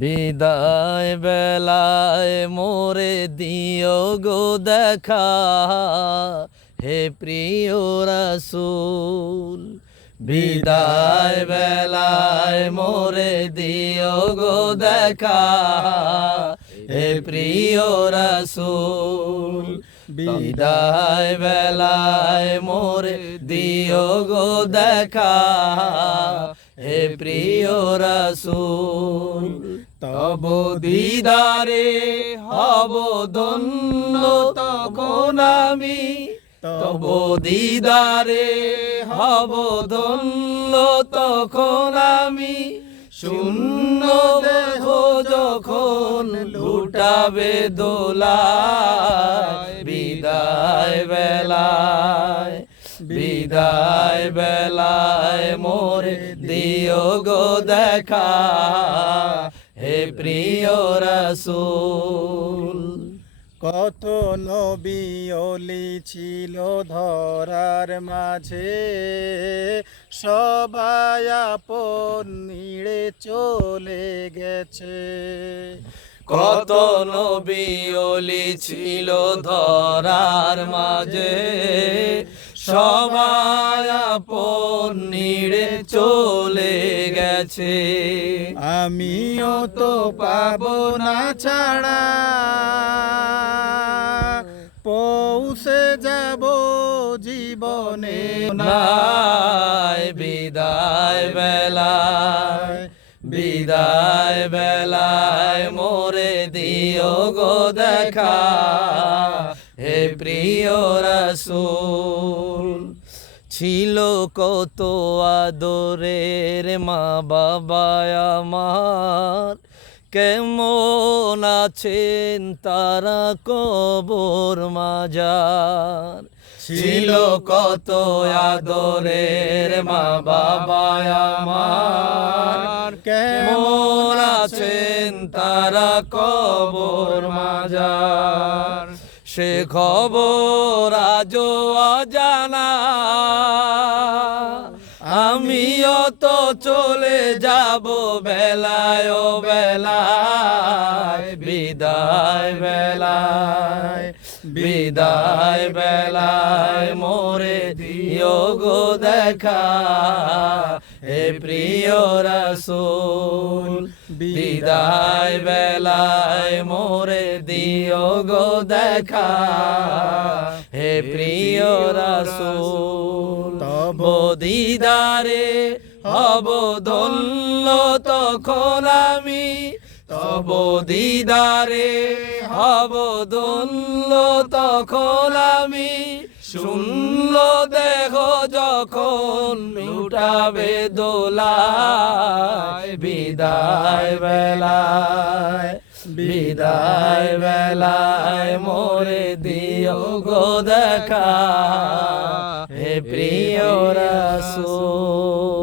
বিদায় বেলায় মোরে দিও গো দেখা, হে প্রিয় রাসূল। বিদায় বেলায় মোরে দিও গো দেখা, হে প্রিয় রাসূল। বিদায় বেলায় মোরে দিও গো দেখা, হে প্রিয় রাসূল। তব দিদারে হব ধন্য তখন আমি, তব দিদারে হব ধন্য তখন আমি। শূন্য দেহ যখন লুটাবে দোলায়, বিদায় বেলায়, বিদায় বেলায় মোরে দিও গো দেখা, হে প্রিয় রাসূল। কত নবী ওলি ছিল ধরার মাঝে, সবাই আপন নিড়ে চলে গেছে। কত নবী ওলি ছিল ধরার মাঝে, সবাই আপন নিড়ে চলে গেছে। আমিও তো পাবো না ছাড়া, পৌঁছে যাব জীবনে নাই। বিদায় বেলায়, বিদায় বেলায় মোরে দিও গো দেখা, হে প্রিয় রাসূল। ছিল কত আদরের মা বাবা আমার, কেমন আছেন তারা কবর মাজার। ছিল কত আদরের মা বাবা আমার, কেমন আছেন তারা কবর মাজার। সে খবর আজও অজানা, আমিও তো চলে যাব বেলায় ও বেলায়। বিদায় বেলায়, বিদায় বেলায় মোরে দিও গো দেখা, হে প্রিয় রাসূল। বিদায় বেলায় মোরে দিও গো দেখা, হে প্রিয় রাসূল। তব দিদারে হব ধন্য তখন আমি, তব দিদারে হব ধন্য তখন আমি। শূন্য দেহ যখন লুটাবে দোলায়, বিদায় বেলায়, বিদায় বেলায় মোরে দিও গো দেখা, হে প্রিয় রাসূল।